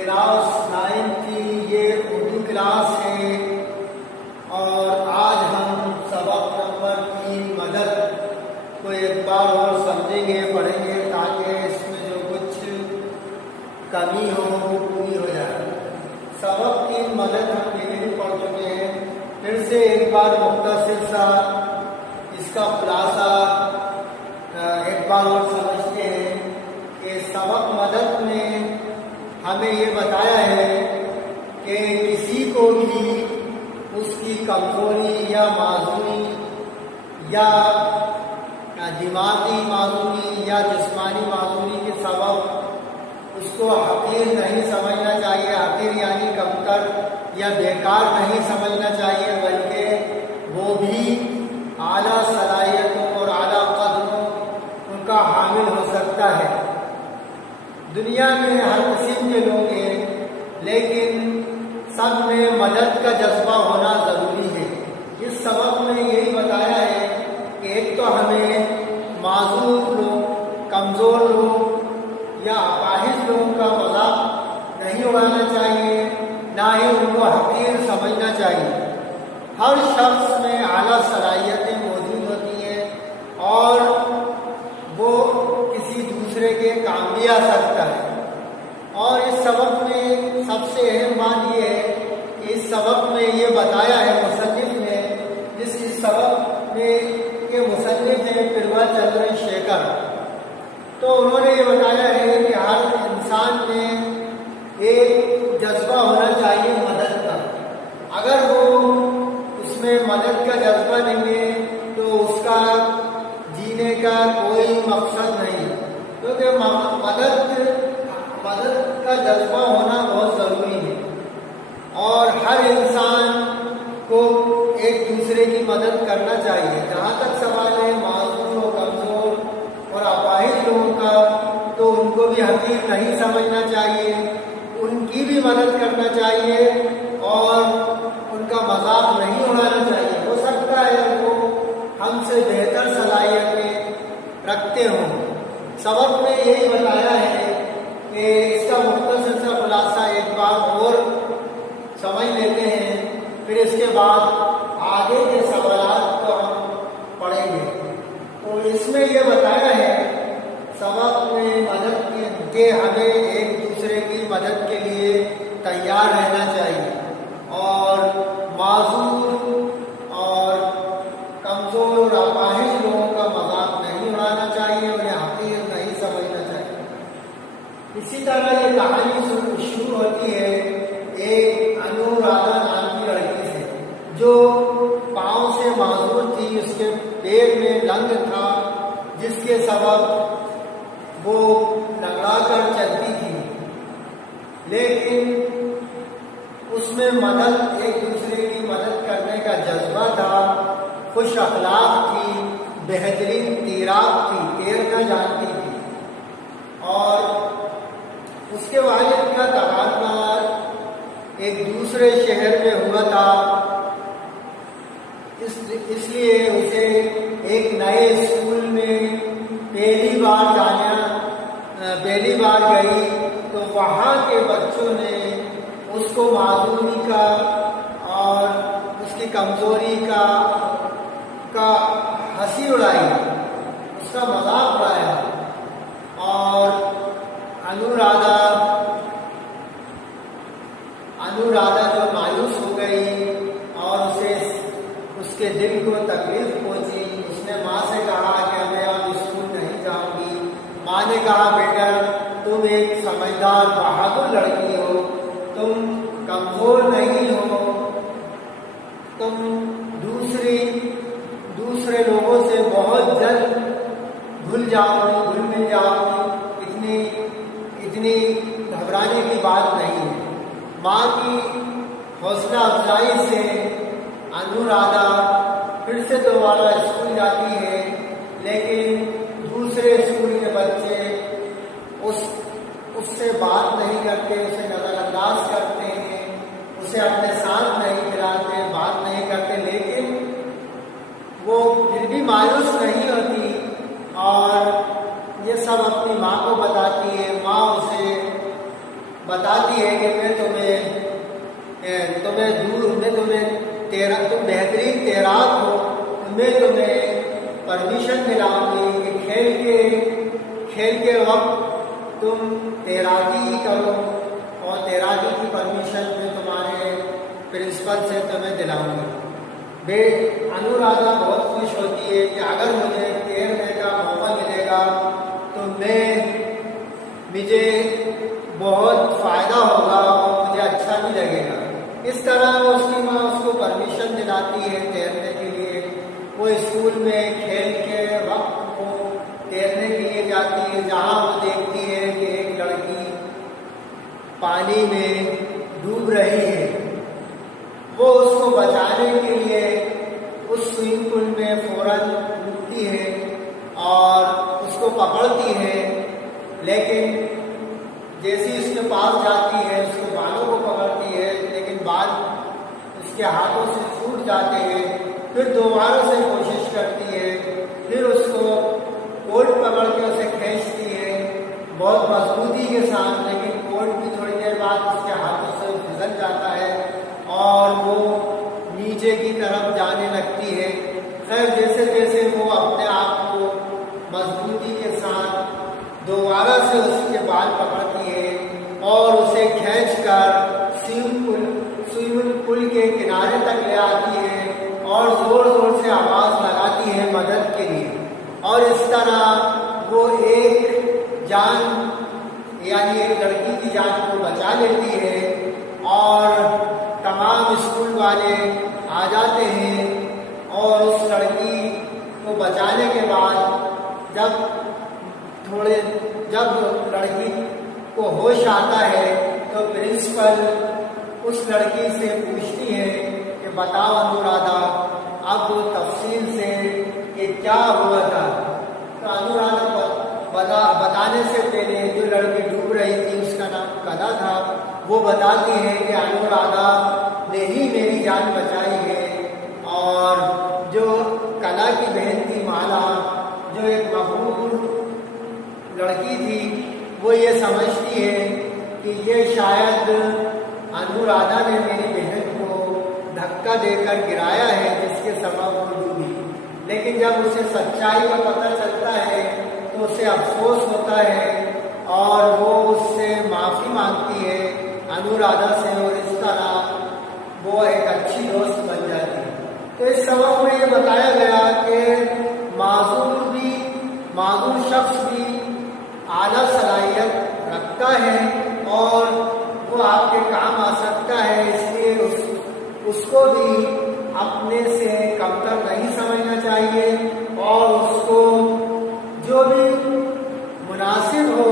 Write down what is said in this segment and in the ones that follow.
Class 9 की ये Urdu class है और आज हम सबक नंबर 3 मदद को एक बार और समझेंगे, पढ़ेंगे ताकि इसमें जो कुछ कमी हो वो पूरी हो जाए। सबक 3 मदद हम पहले भी पढ़ चुके हैं, फिर से एक बार मुख्तसर सा इसका खुलासा एक बार और समझते हैं कि सबक मदद में हमें ये बताया है कि किसी को भी उसकी कमजोरी या माजूरी या दिमागी माजूरी या जिस्मानी माजूरी के सबब उसको हकीर नहीं समझना चाहिए। हकीर यानी कमतर या बेकार नहीं समझना चाहिए, बल्कि वो भी आला सलाहियतों और आला कदरों उनका हामिल हो सकता है। दुनिया में हर किस्म के लोग हैं, लेकिन सब में मदद का जज्बा होना ज़रूरी है। इस सबक में यही बताया है कि एक तो हमें माजूर लोग, कमज़ोर लोग या अपाहिज लोगों का मजाक नहीं उड़ाना चाहिए, ना ही उनको हकीर समझना चाहिए। हर शख्स में आला सलाहियतें मौजूद होती हैं और वो किसी दूसरे के काम भी आ सकता है। और इस सबक में सबसे अहम बात यह है कि इस सबक में ये बताया है मुसन्निफ ने, इस सबक में के मुसन्निफ हैं पिरवा चंद्रशेखर। तो उन्होंने ये बताया है कि हर इंसान में एक जज्बा होना चाहिए मदद का। अगर वो उसमें मदद का जज्बा नहीं है तो उसका जीने का कोई मकसद नहीं, क्योंकि मदद का जज्बा होना बहुत ज़रूरी है। और हर इंसान को एक दूसरे की मदद करना चाहिए। जहाँ तक सवाल है माजूर और कमज़ोर और अपाहिज लोगों का, तो उनको भी हकीर नहीं समझना चाहिए, उनकी भी मदद करना चाहिए और उनका मजाक नहीं उड़ाना चाहिए। हो सकता है वो हमसे बेहतर सलाहियतें रखते हों। सबक में यही बताया है कि इसका मुख्तसर सा खुलासा एक बार और समझ लेते हैं, फिर इसके बाद आगे के सवालात को हम पढ़ेंगे। तो इसमें यह बताया है सबक में मदद के हमें एक दूसरे की मदद के लिए तैयार रहना चाहिए और माजूर और कमज़ोर और अपाहिज लोगों का मजाक नहीं उड़ाना चाहिए, उन्हें हकीर नहीं समझना चाहिए। इसी तरह ये कहानी शुरू होती है एक अनुराधा नाम की लड़की से, जो पाँव से माजूर थी, उसके पैर में लंग था, जिसके सबब वो लंगड़ा कर चलती थी। लेकिन उसमें मदद, एक दूसरे की मदद करने का जज्बा था, खुश अखलाक थी, बेहतरीन तैराक थी, तैरना जानती थी। और उसके वालिद का तबादला एक दूसरे शहर में हुआ था, इसलिए उसे एक नए स्कूल में पहली बार गई, तो वहाँ के बच्चों ने उसको माजूरी का और उसकी कमज़ोरी का हंसी उड़ाई, उसका मजाक उड़ाया। और अनुराधा जो मायूस हो गई और उसके दिल को तकलीफ पहुंची। उसने माँ से कहा कि मैं अब स्कूल नहीं जाऊंगी। माँ ने कहा बेटा तुम एक समझदार बहादुर लड़की हो, तुम कमज़ोर नहीं हो, तुम दूसरे लोगों से बहुत जल्द घुल मिल जाओगी, इतनी घबराने की बात नहीं है। माँ की हौसला अफजाई से अनुराधा फिर से दोबारा स्कूल जाती है, लेकिन दूसरे स्कूल के बच्चे उससे बात नहीं करते, उसे नज़रअंदाज करते हैं, उसे अपने साथ नहीं मिलाते, बात नहीं करते। लेकिन वो फिर भी मायूस नहीं होती और ये सब अपनी माँ को बताती है। माँ उसे बताती है कि मैं तुम बेहतरीन तैराक हो, मैं तुम्हें परमिशन दिलाऊंगी कि खेल के वक्त तुम तैराकी करो, और तैराकी की परमिशन मैं तुम्हारे प्रिंसिपल से तुम्हें दिलाऊंगी। अनुराधा बहुत खुश होती है कि अगर मुझे तैरने का मौका मिलेगा तो मुझे बहुत फ़ायदा होगा और मुझे अच्छा भी लगेगा। इस तरह वो उसकी माँ उसको परमिशन दिलाती है तैरने के लिए। वो स्कूल में खेल के वक्त को तैरने के लिए जाती है, जहाँ वो देखती है कि एक लड़की पानी में डूब रही है। वो उसको बचाने के लिए उस स्विमिंग पूल में फौरन कूदती है और उसको पकड़ती है, लेकिन जैसी उसके पास जाती है उसके बालों को पकड़ती है, लेकिन बाल उसके हाथों से छूट जाते हैं। फिर दोबारा से कोशिश करती है, फिर उसको कोट पकड़ के उसे खींचती है बहुत मजबूती के साथ, लेकिन कोट भी थोड़ी देर बाद उसके हाथों से फिसल जाता है और वो नीचे की तरफ जाने लगती है। खैर, जैसे जैसे वो अपने आप को मजबूती के साथ दोबारा से उसके बाल पकड़ती है और उसे खींचकर स्विमिंग पूल के किनारे तक ले आती है और जोर जोर से आवाज़ लगाती है मदद के लिए। और इस तरह वो एक जान, यानी एक लड़की की जान को बचा लेती है। और तमाम स्कूल वाले आ जाते हैं और उस लड़की को बचाने के बाद जब लड़की को होश आता है तो प्रिंसिपल उस लड़की से पूछती है कि बताओ अनुराधा, अब वो तफसील से कि क्या हुआ था। तो अनुराधा बताने से पहले जो लड़की डूब रही थी उसका नाम कला था, वो बताती है कि अनुराधा ने ही मेरी जान बचाई है। और जो कला की बहन थी माला, जो एक मशहूर लड़की थी, वो ये समझती है कि ये शायद अनुराधा ने मेरी बहन को धक्का देकर गिराया है, जिसके सबब वो डूबी। लेकिन जब उसे सच्चाई का पता चलता है तो उसे अफसोस होता है और वो उससे माफ़ी मांगती है अनुराधा से, और इस तरह वो एक अच्छी दोस्त बन जाती है। तो इस सबक में ये बताया गया कि माजूर शख्स भी आला सलाहियत रखता है और वो आपके काम आ सकता है, इसलिए उसको भी अपने से कमतर नहीं समझना चाहिए और उसको जो भी मुनासिब हो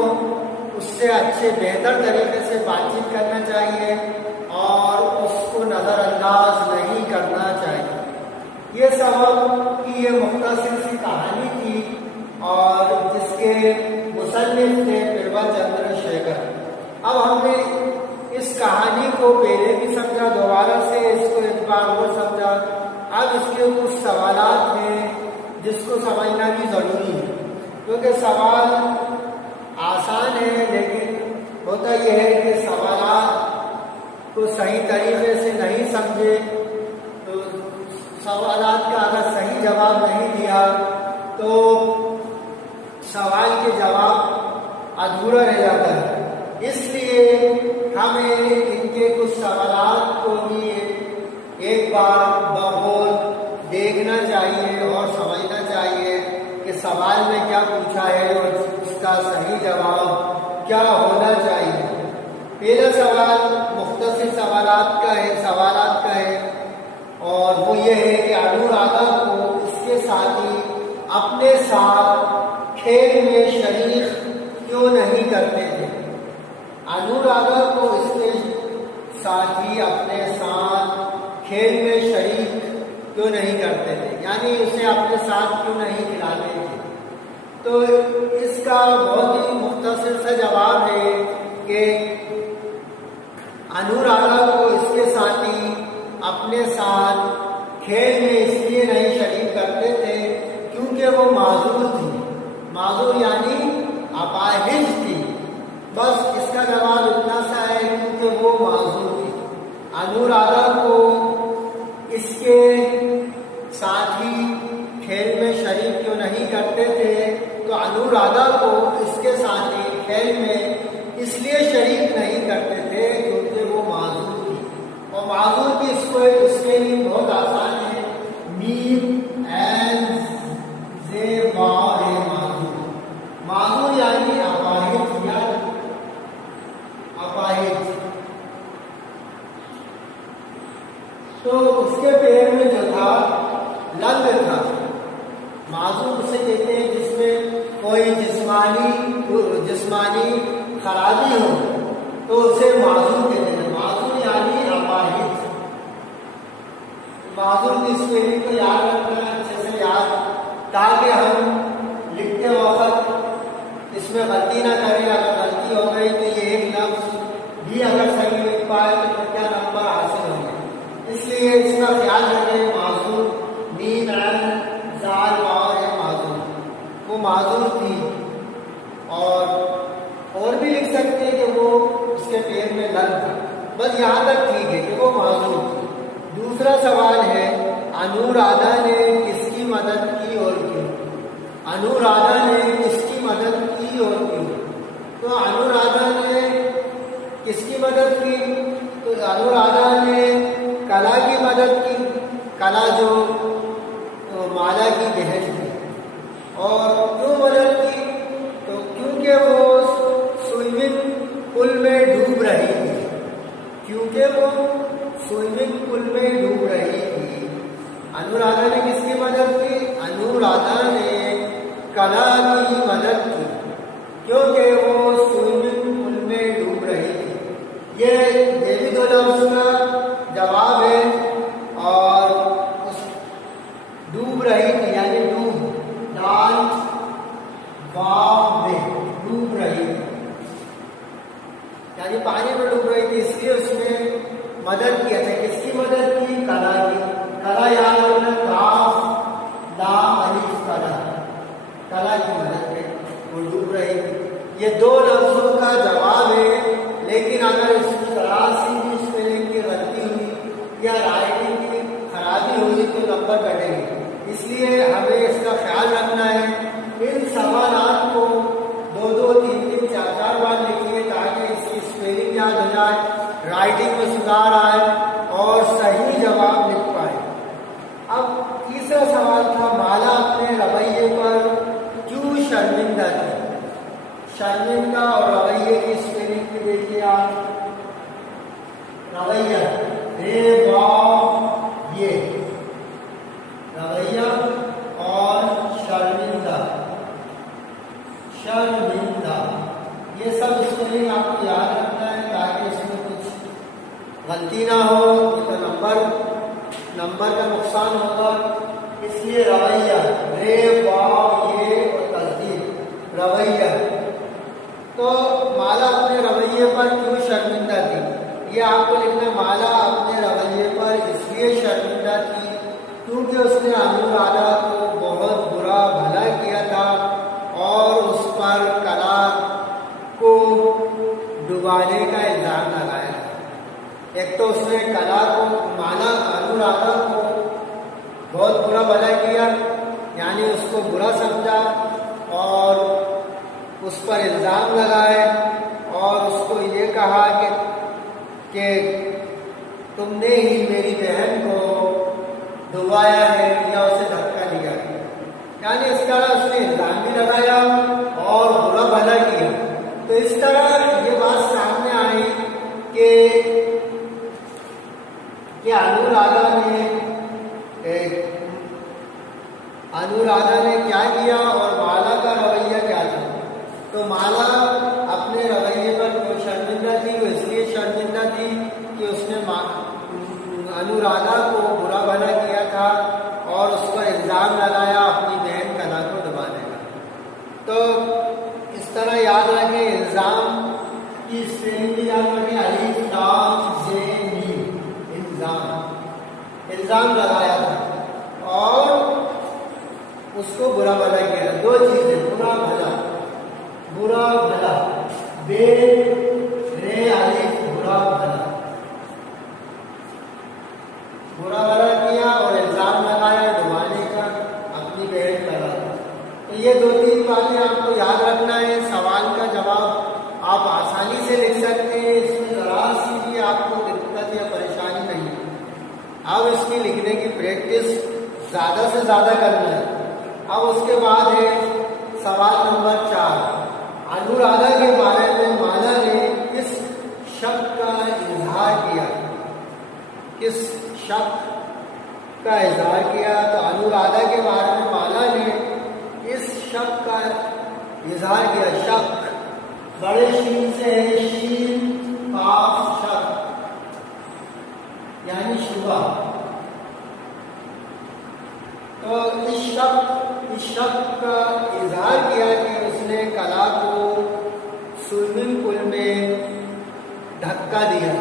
उससे अच्छे बेहतर तरीके से बातचीत करना चाहिए और उसको नज़रअंदाज नहीं करना चाहिए। ये सबक की ये मुख्तसर सी कहानी थी और जिसके मुसन्निफ थे बिरबल चंद्रशेखर। अब हमने इस कहानी को पहले भी समझा, दोबारा से इसको एक बार और समझा। अब इसके कुछ सवालात हैं जिसको समझना भी ज़रूरी है, क्योंकि सवाल आसान है, लेकिन होता यह है कि सवालात को सही तरीके से नहीं समझे तो सवालात का अगर सही जवाब नहीं दिया तो सवाल के जवाब अधूरा रह जाता है। इसलिए हमें इनके कुछ सवालात को भी एक बार बगौर देखना चाहिए और समझना चाहिए कि सवाल में क्या पूछा है और उसका सही जवाब क्या होना चाहिए। पहला सवाल मुख्तसर सवालात का है और वो ये है कि अनुराधा को इसके साथी अपने साथ खेल में शरीक क्यों नहीं करते थे। अनुराधा को इसके साथी अपने साथ खेल में शरीक क्यों नहीं करते थे, यानी उसे अपने साथ क्यों नहीं खिलाते थे। तो इसका बहुत ही मुख्तसर सा जवाब है कि अनुराधा को इसके साथी अपने साथ खेल में इसलिए नहीं शरीक करते थे क्योंकि वो माजूर थी। माजूर यानी अपाहिज थी। बस इसका जवाब इतना सा है अनुराधा को इसके साथी खेल में शरीक क्यों नहीं करते थे? तो अनुराधा को इसके साथी खेल में इसलिए शरीक नहीं करते थे क्योंकि वो माजूर थी, और माजूर की इसके लिए बहुत आसान है, मीर एंड माजूर। माजूर यानी अपाहिज या अपाहिज। तो उसके पैर में जो था लंग था। माजूर उसे कहते हैं जिसमें कोई जिस्मानी खराबी हो तो उसे माजूर कहते हैं। माजूर यानी अपाहिज। माजूर की स्पेलिंग को याद रखना है, अच्छे से याद, ताकि हम लिखते वक्त इसमें गलती ना करें। अगर गलती हो गई तो ये एक लफ्ज भी अगर सही लिख पाए तो क्या नंबर हासिल होंगे, इसलिए इसका ख्याल रखें। माजूर मीन जाल और माजूर, वो माजूर थी। और भी लिख सकते हैं कि वो उसके पैर में लग था, बस यहाँ तक ठीक है कि वो माजूर थी। दूसरा सवाल है, अनुराधा ने किसकी मदद की और क्यों? अनुराधा ने किसकी मदद की और क्यों? तो अनुराधा ने किसकी मदद की? तो अनुराधा ने कला की मदद की। कला जो माला की बहन थी। और क्यों मदद की? तो क्योंकि वो स्विमिंग पूल में डूब रही थी। क्योंकि वो स्विमिंग पूल में डूब रही थी। अनुराधा ने किसकी मदद की? अनुराधा ने कला की मदद की, क्योंकि वो स्विमिंग पूल में डूब रही थी। ये भी दो लफ्ज का जवाब है। और उस डूब रही थी यानी डूब डूब रही थी यानी पानी में डूब रही थी, इसलिए उसने मदद किया था। किसकी मदद की? कला की। कला याद रखना, काफ लाम अलिफ कला, कला की मदद में वो डूब रही थी। ये दो लफ्जों का जवाब है, लेकिन अगर इसकी तरह से स्पेलिंग की गलती हुई या राइटिंग की खराबी हुई तो नंबर कटेंगे। इसलिए हमें इसका ख्याल रखना है। इन सवालात को 2-2, 3-3, 4-4 बार लिखिए ताकि इसकी स्पेलिंग याद हो जाए, राइटिंग में सुधार आए और सही जवाब लिख पाए। अब तीसरा सवाल था, माला अपने रवैये पर क्यों शर्मिंदा थी? शर्मिंदा और रवैये की स्पेलिंग भी देखिए आप। रवैया ये रवैया और शर्मिंदा, ये सब स्पेलिंग आपको याद रखना है ताकि इसमें कुछ गलती ना हो, तो नंबर का नुकसान होगा। इसलिए रवैया ये और तस्दीर रवैया। तो माला अपने रवैये पर क्यों शर्मिंदा थी? ये आपको लिखना, माला अपने रवैये पर इसलिए शर्मिंदा थी क्योंकि उसने अनुराधा को बहुत बुरा भला किया था और उस पर कला को डुबाने का इल्जाम लगाया। एक तो उसने कला को, माला अनुराधा को बहुत बुरा भला किया, यानी उसको बुरा समझा और उस पर इल्जाम लगाए और उसको ये कहा कि तुमने ही मेरी बहन को डुबाया है या उसे धक्का दिया। यानी इस तरह उसने इल्जाम भी लगाया और बुरा भला किया। तो इस तरह ये बात सामने आई कि अनुराधा ने क्या किया और माला का रवैया क्या था। तो माला अपने रवैये पर कोई शर्मिंदा थी, वो इसलिए शर्मिंदा थी कि उसने अनुराधा को बुरा भला किया था और उस पर इल्जाम लगाया अपनी बहन कला को दबाने का। तो इस तरह याद रखें, इल्जाम की स्पेलिंग भी याद रखें, अलिफ लाम जे मीम, इल्जाम लगाया था और उसको बुरा भला किया। दो चीजें, बुरा भला बे रे अलिफ बुरा भला। प्रैक्टिस ज़्यादा से ज़्यादा करना है। अब उसके बाद है सवाल नंबर 4, अनुराधा के बारे में माला ने किस शक का इजहार किया? किस शक का इजहार किया? तो अनुराधा के बारे में माला ने इस शक का इजहार किया। शक बड़े शीन से है, शीन काफ शक यानी शुबा। तो इस शक का इजहार किया कि उसने कला को स्विमिंग पूल में धक्का दिया।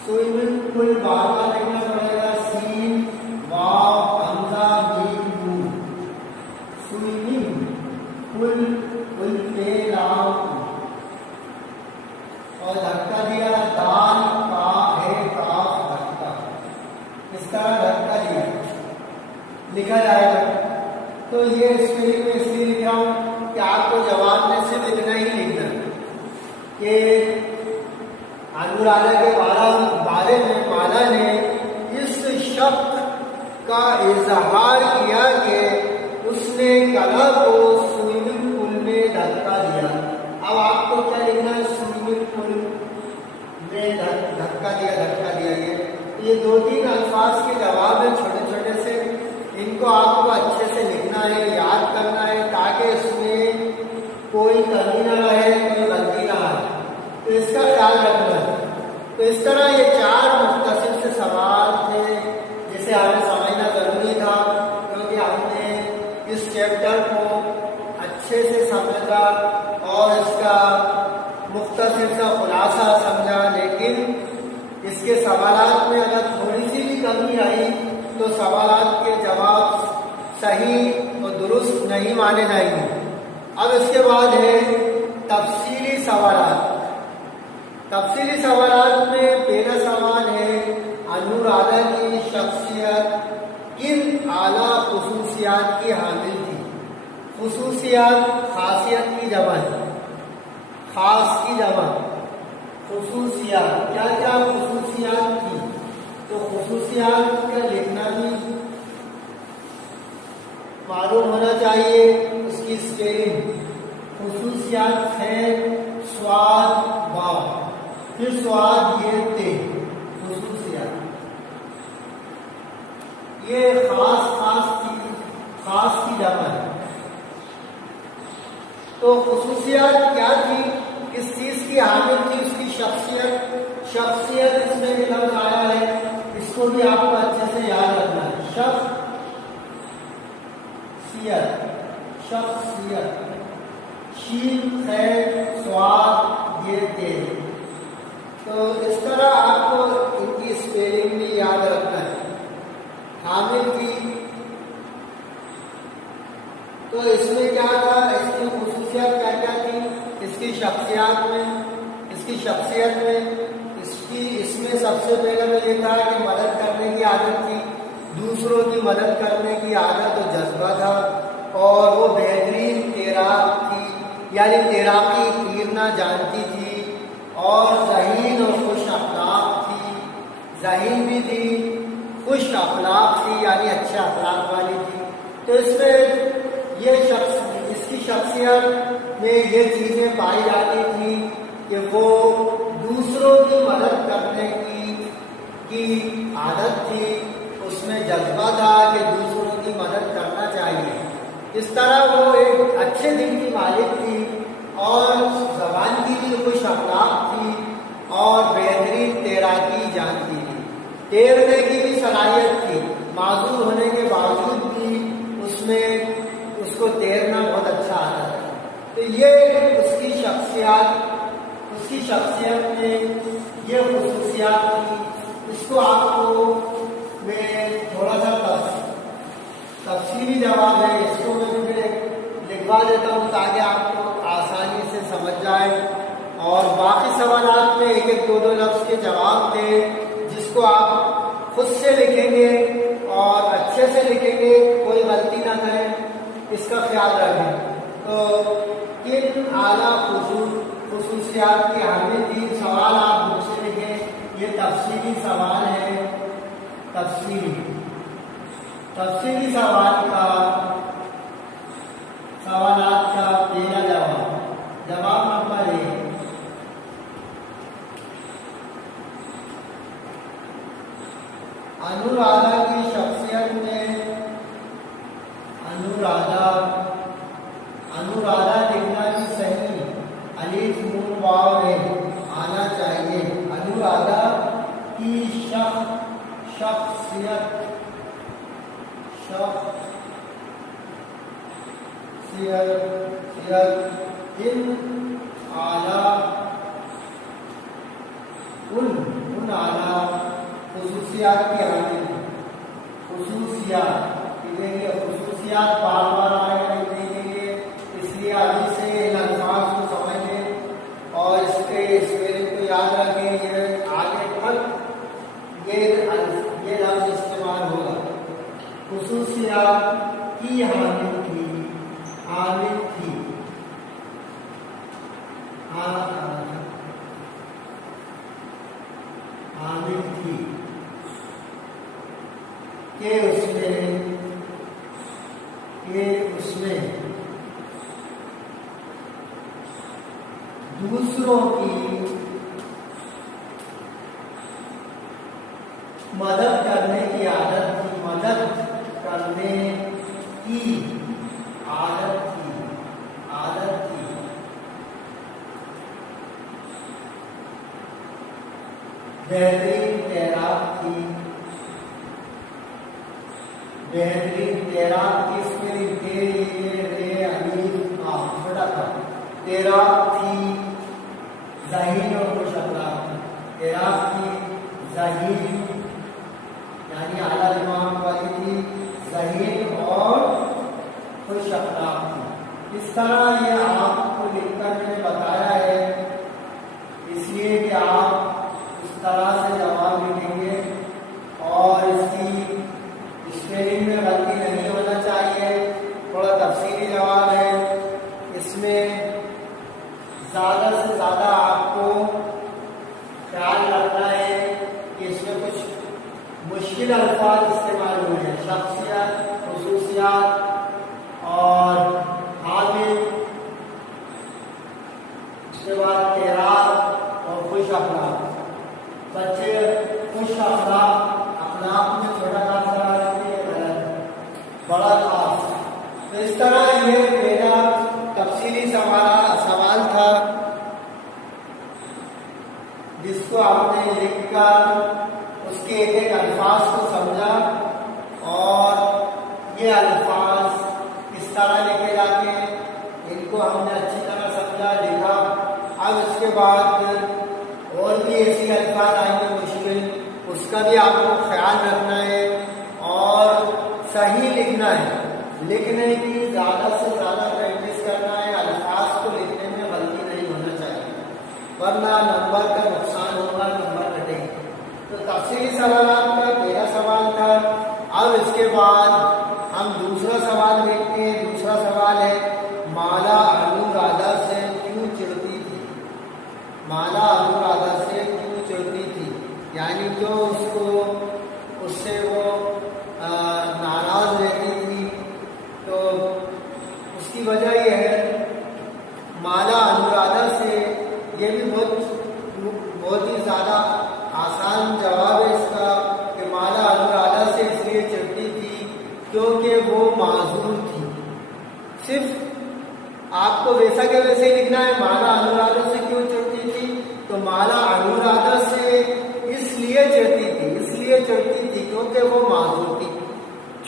स्विमिंग पूल बार बार लिखना पड़ेगा, सीन वाव हमजा मीम नून। स्विमिंग पूल, पुल पे नाम और धक्का दिया, दाल का है काफ धक्का। इस तरह धक्का दिया लिखा जाएगा। तो ये स्पेलिंग में इसलिए लिखा हूं कि आपको जवाब में सिर्फ इतना ही लिखना कि अनुराधा के बारे में माला ने इस शक का इजहार किया कि उसने कला को स्विमिंग पूल में धक्का दिया। अब आपको क्या लिखना है? स्विमिंग पूल में धक्का दिया। ये 2-3 अल्फाज के जवाब है छोटे छोटे से। इनको आपको अच्छे से लिखना है, याद करना है, ताकि इसमें कोई कमी ना रहे, कोई गलती ना आए। तो इसका ख्याल रखना है। तो इस तरह ये 4 मुख्तसर से सवाल थे जिसे हमें समझना जरूरी था, क्योंकि हमने इस चैप्टर को अच्छे से समझा और इसका मुख्तसर सा खुलासा समझा। लेकिन इसके सवालात में अगर थोड़ी सी भी कमी आई तो सवालात के जवाब सही और दुरुस्त नहीं माने जाएंगे। अब इसके बाद है तफसीली सवालात। तफसीली सवालात में पहला सवाल है, अनुराधा की शख्सियत किन आला खुसूसियात की हामिल थी? खुसूसियात खासियत की जमा है, खास की जमा। खुसूसियात क्या क्या खुसूसियात थी? तो खुसूसियात का लिखना भी मालूम होना चाहिए, उसकी स्पेलिंग। खुसूसियात है स्वाद वाव, फिर स्वाद ये ते। खुसूसियात ये खास की जमा है। तो खुसूसियात क्या थी, किस चीज की हामिल थी? उसकी शख्सियत इसमें भी लफ्ज आया है, इसको भी आपको अच्छे से याद रखना है। शख्सियत शीन खैर स्वाद ये तेल। तो इस तरह आपको इनकी स्पेलिंग भी याद रखना है। हामिल थी, तो इसमें क्या था, इसकी खुसूसियात क्या क्या थी? इसकी शख्सियत में इसमें सबसे पहले तो ये था कि मदद करने की आदत थी, दूसरों की मदद करने की आदत और जज्बा था, और वो बेहतरीन तैराक थी, यानी तैराकी तैरना जानती थी, और ज़हीन और खुश अखलाक थी। ज़हीन भी थी, खुश अखलाक थी, यानी अच्छे अखलाक वाली थी। तो इसमें इसकी शख्सियत में ये चीज़ें पाई जाती थी कि वो दूसरों की मदद करने की आदत थी, उसमें जज्बा था कि दूसरों की मदद करना चाहिए। इस तरह वो एक अच्छे दिल की मालिक थी, और ज़बान की भी खुश अखलाक थी, और बेहतरीन तैराकी जानती थी। तैरने की भी सलाहियत थी, माजूर होने के बावजूद भी उसको तैरना बहुत अच्छा आता था। तो ये उसकी शख्सियत में ये खुसूसियात थी। इसको आपको मैं थोड़ा सा तफसीली जवाब है, इसको मैं फिर लिखवा देता हूँ ताकि आपको आसानी से समझ जाए। और बाकी सवालात में 1-2 लफ्ज़ के जवाब थे, जिसको आप खुद से लिखेंगे और अच्छे से लिखेंगे, कोई गलती ना करें, इसका ख्याल रखें। तो किन आला खुसूसियात की हामिल 3 सवाल आप मुझसे लिखें। ये तफसीली सवाल है, तफसीली। तफसीली सवाल का सवालात का पहला जवाब। जवाब नंबर 1, अनुराधा की शख्सियत में अनुराधा लिखना भी सही अलीफ नून वाव में आना चाहिए। अनुराधा की शख्सियत इन आला उन आला खुसूसियात की हाजिर खुसूसियात बार बार आएगा लिखने के लिए, इसलिए अभी से इन अल्फाज को समझ लें और इसके स्पेलिंग को याद रखें। ये आगे तक ये लफ्ज इस्तेमाल होगा। खुसूसियात की हामिल थी के उसमें दूसरों की मदद करने की आदत थी। बेहतरीन तैराक की स्पेलिंग छोटा था। तैराक थी ज़हीन और खुश अखलाक। तैराक थी ज़हीन यानी आला दिमाग वाली थी, ज़हीन और खुश अखलाक थी। इस तरह ये आपको लिखकर मैंने बताया है, इसलिए कि आप इस तरह से जवाब लिखेंगे और इसकी स्पेलिंग में गलती नहीं होना चाहिए। थोड़ा तफसीली जवाब है, इसमें ज़्यादा से ज़्यादा आपको ख्याल रखना है कि इसमें कुछ मुश्किल अल्फाज इस्तेमाल हुए हैं। शख्सियत, खुसूसियात और हामिल, उसके बाद तैराक और खुश अखलाक। बच्चे खुश अखलाक में छोटा खास बड़ा खास। तो इस तरह ये मेरा तफसीली सवाल था जिसको आपने लिखकर उसके एक एक अल्फाज को समझा और ये अल्फाज इस तरह लिखे जाते हैं, इनको हमने अच्छी तरह समझा, लिखा। अब इसके बाद और भी ऐसी अल्फाज आएंगे मुश्किल, उसका भी आपको ख्याल रखना है और सही लिखना है। लिखने की ज़्यादा से ज़्यादा प्रैक्टिस करना है। अल्फाज को लिखने में गलती नहीं होना चाहिए, वरना नंबर का नुकसान होगा, नंबर कटेंगे। तो तफसीली सवालात का पहला सवाल था। अब इसके बाद हम दूसरा सवाल देखते हैं। दूसरा सवाल है, माला अनुराधा से क्यों चिढ़ती थी? माला अनुराधा से क्यों चिढ़ती थी, यानी जो उससे वो नाराज रहती थी। तो उसकी वजह यह है, माला अनुराधा से, ये भी बहुत ही ज़्यादा आसान जवाब है इसका कि माला अनुराधा से इसलिए चिढ़ती थी क्योंकि वो माजूर थी। सिर्फ आपको वैसा के वैसे ही लिखना है। माला अनुराधा से क्यों चिढ़ती थी, तो माला अनुराधा से इसलिए चिढ़ती थी क्योंकि वो माजूर थी।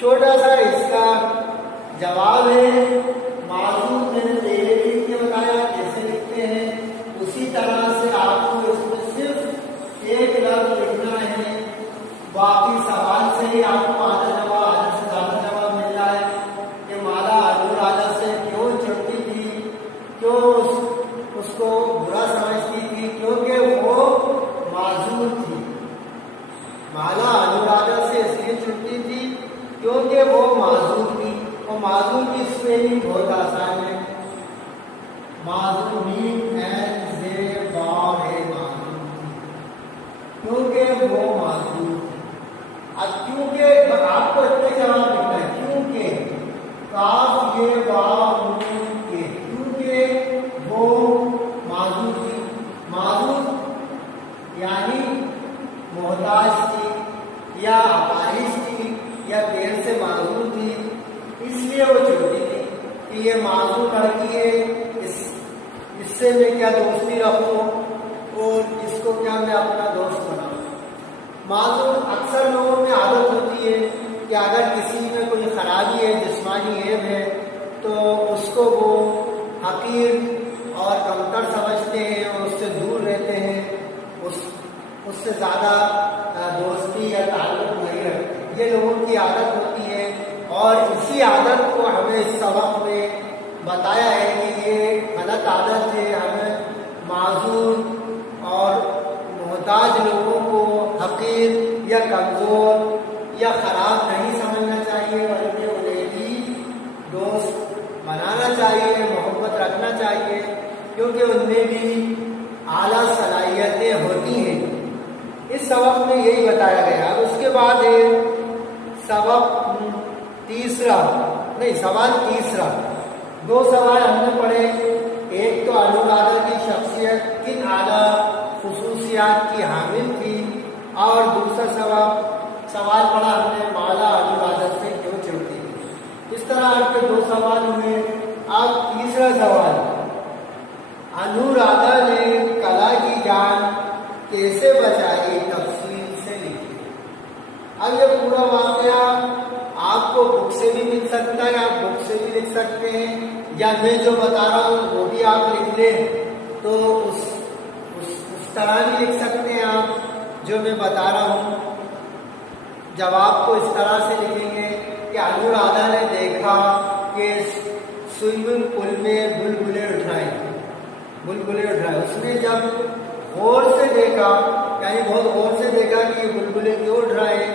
छोटा सा इसका जवाब है, माजूर मैंने पहले भी लिख के बताया कैसे लिखते हैं, उसी तरह से आपको इसमें सिर्फ एक लफ्ज लिखना है। बाकी सवाल से ही आपको आधा से ज़्यादा जवाब मिल जाए कि माला अनुराधा से क्यों चिढ़ती थी, क्यों उसको बुरा समझती थी, क्योंकि वो माजूर थी। माला अनुराधा से इसलिए चिढ़ती थी क्योंकि वो माजूर थी। और माजूर की स्पेलिंग बहुत आसान है, माजूरीन क्योंकि वो माजूर थी। अब क्योंकि आपको इतने जवाब ये वाव के, क्योंकि वो माजूर थी, माजूर यानी मोहताज थी या अपाहिज थी या पैर से माजूर थी, इसलिए वो चुनती थी कि ये माजूर लड़की है, इससे मैं क्या दोस्ती रखूं और इसको क्या मैं अपना दोस्त बनाऊं। माजूर अक्सर लोगों में आदत होती है कि अगर किसी में कोई खराबी है, जिस्मानी ऐब है, तो उसको वो हकीर और कमतर समझते हैं और उससे दूर रहते हैं, उससे ज़्यादा दोस्ती या ताल्लुक़ नहीं रखते। ये लोगों की आदत होती है और इसी आदत को हमें इस सबक में बताया है कि ये गलत आदत है। हमें माजूर और मोहताज लोगों को हकीर या कमज़ोर या ख़राब नहीं समझना चाहिए, बल्कि उन्हें भी दोस्त बनाना चाहिए, मोहब्बत रखना चाहिए, क्योंकि उनमें भी आला सलाहियतें होती हैं। इस सबक में यही बताया गया। उसके बाद है सवाल तीसरा। दो सवाल हमने पढ़े, एक तो अनुराधा की शख्सियत किन आला खुसूसियात की हामिल थी, और दूसरा सवाल पढ़ा हमने माला अनुराधा से क्यों चिढ़ती थी। इस तरह आपके दो सवाल हुए। अब तीसरा सवाल, अनुराधा ने कला की जान कैसे बचाई, तफसील से लिखिए। अब ये पूरा वाकया आपको बुक से भी मिल सकता है, आप बुक से भी लिख सकते हैं, या मैं जो बता रहा हूँ वो भी आप लिख लें तो उस तरह भी लिख सकते हैं आप जो मैं बता रहा हूँ। जवाब को इस तरह से लिखेंगे कि अनुराधा ने देखा कि स्विमिंग पूल में बुलबुले उठ रहे। उसने जब गौर से देखा, यानी बहुत गौर से देखा कि ये बुलबुले क्यों उठ रहे हैं,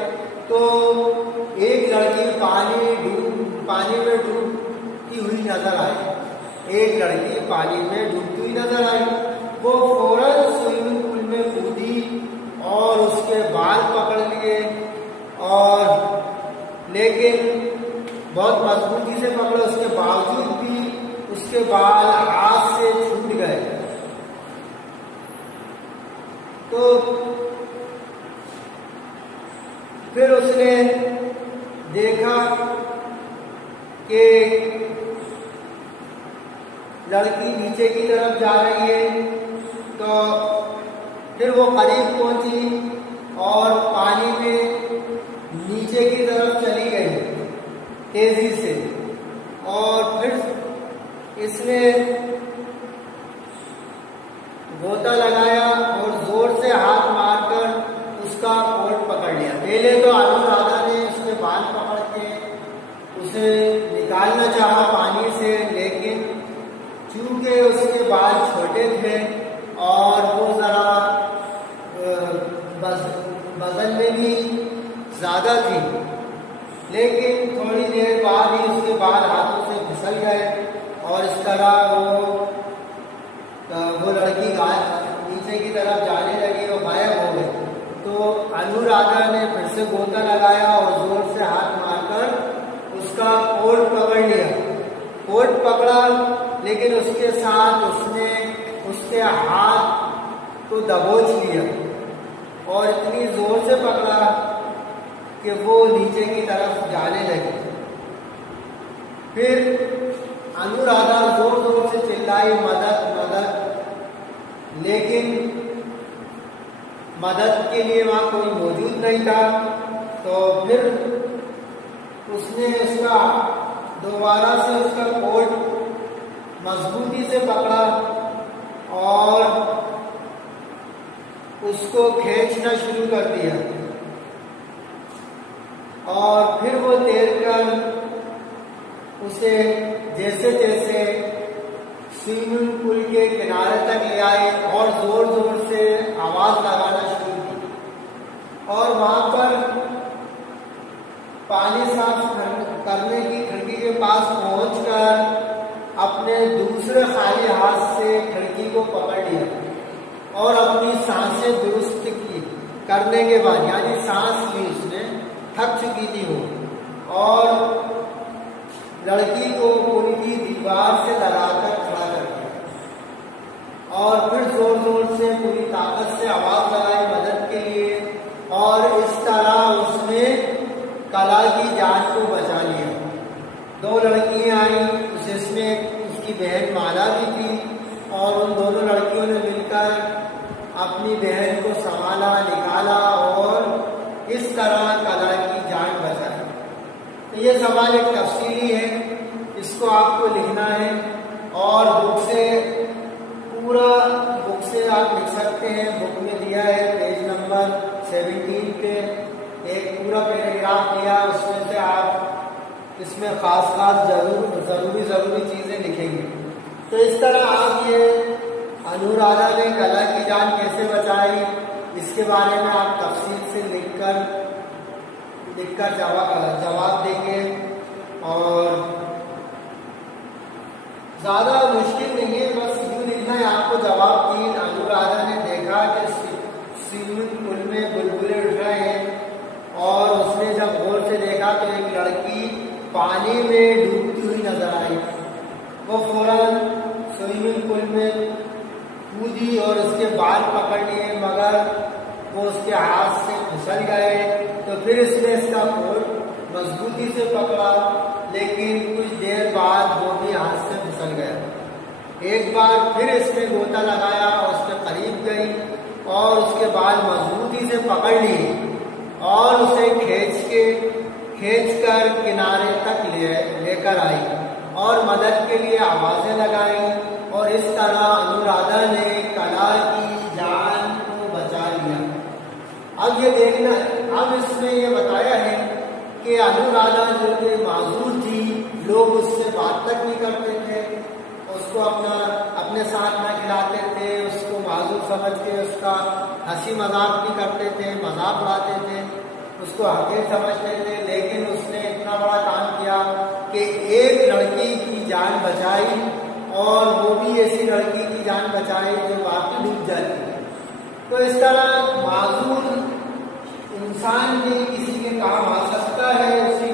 तो एक लड़की पानी में डूबती हुई नजर आई। वो फौरन स्विमिंग पूल में कूदी और उसके बाल पकड़ लिए, और लेकिन बहुत मजबूती से पकड़े, उसके बावजूद भी उसके बाल हाथ से छूट गए। तो फिर उसने देखा कि लड़की नीचे की तरफ जा रही है, तो फिर वो करीब पहुंची और पानी में नीचे की तरफ चली गई तेजी से, और फिर इसने गोता लगाया और जोर से हाथ मारकर उसका कोट पकड़ लिया। पहले तो अनुराधा ने उसके बाल पकड़ के उसे निकालना चाहा पानी से, लेकिन चूंकि उसके बाल छोटे थे और वो ज़रा वजन में भी ज़्यादा थी, लेकिन थोड़ी देर बाद ही उसके बाल हाथों से फिसल गए और इस तरह वो लड़की नीचे की तरफ जाने लगी और गायब हो गई। तो अनुराधा ने फिर से गोता लगाया और जोर से हाथ मारकर उसका कोट पकड़ लिया। कोट पकड़ा, लेकिन उसके साथ उसने उसके हाथ को दबोच लिया और इतनी जोर से पकड़ा कि वो नीचे की तरफ जाने लगी। फिर अनुराधा जोर जोर से चिल्लाई, मदद मदद, लेकिन मदद के लिए वहाँ कोई मौजूद नहीं था। तो फिर उसने उसका दोबारा से उसका कोट मजबूती से पकड़ा और उसको खींचना शुरू कर दिया, और फिर वो तैरकर उसे जैसे तैसे स्विमिंग पूल के किनारे तक ले आए और जोर जोर से आवाज लगाना शुरू की, और वहां पर पानी साफ करने की खिड़की के पास पहुंचकर अपने दूसरे खाली हाथ से खिड़की को पकड़ लिया और अपनी सांसें दुरुस्त की करने के बाद, यानी सांस ली उसने, थक चुकी थी वो, और लड़की को पुल की दीवार से लगाकर खड़ा कर दिया और फिर जोर जोर से पूरी ताकत से आवाज लगाई मदद के लिए, और इस तरह उसने कला की जान को बचा लिया। 2 लड़कियां आई, जिसमें उसकी बहन माला भी थी, और उन दोनों लड़कियों ने मिलकर अपनी बहन को संभाला, निकाला और इस तरह कला की जान बचाई। तो ये सवाल एक तफसीली है, इसको आपको लिखना है और बुक से आप लिख सकते हैं। बुक में दिया है पेज नंबर 17 पे एक पूरा पैराग्राफ दिया, उसमें से आप इसमें खास ज़रूरी चीज़ें लिखेंगे। तो इस तरह आप ये अनुराधा ने कला की जान कैसे बचाई, इसके बारे में आप तफसील से लिखकर जवाब देंगे। और ज़्यादा मुश्किल नहीं है, बस यूँ लिखना है आपको जवाब 3। अनुराधा ने देखा कि स्विमिंग पूल में बुलबुले उठ रहे हैं, और उसने जब गौर से देखा तो एक लड़की पानी में डूबती हुई नजर आई। वो फौरन स्विमिंग पूल में कूदी और उसके बाल पकड़ लिए, मगर वो उसके हाथ से फिसल गए। तो फिर इसने इसका कोट मजबूती से पकड़ा, लेकिन कुछ देर बाद वो भी हाथ से फिसल गया। एक बार फिर इसने गोता लगाया और उसके करीब गई और उसके बाल मजबूती से पकड़ लिए और उसे खींचकर किनारे तक लेकर आई और मदद के लिए आवाजें लगाई, और इस तरह अनुराधा ने कला की जान को बचा लिया। अब ये देखना, अब इसमें ये बताया है कि अनुराधा जो कि माजूर थी, लोग उससे बात तक नहीं करते थे, उसको अपने साथ न खिलाते थे, उसको माजूर समझ के उसका हंसी मजाक भी करते थे, मजाक उड़ाते थे, उसको हकीर समझते थे। लेकिन उसने इतना बड़ा काम किया कि एक लड़की की जान बचाई, और वो भी ऐसी लड़की की जान बचाई जो वाकई डूब जाती है। तो इस तरह माजूर इंसान भी किसी के काम आ सकता है, उसी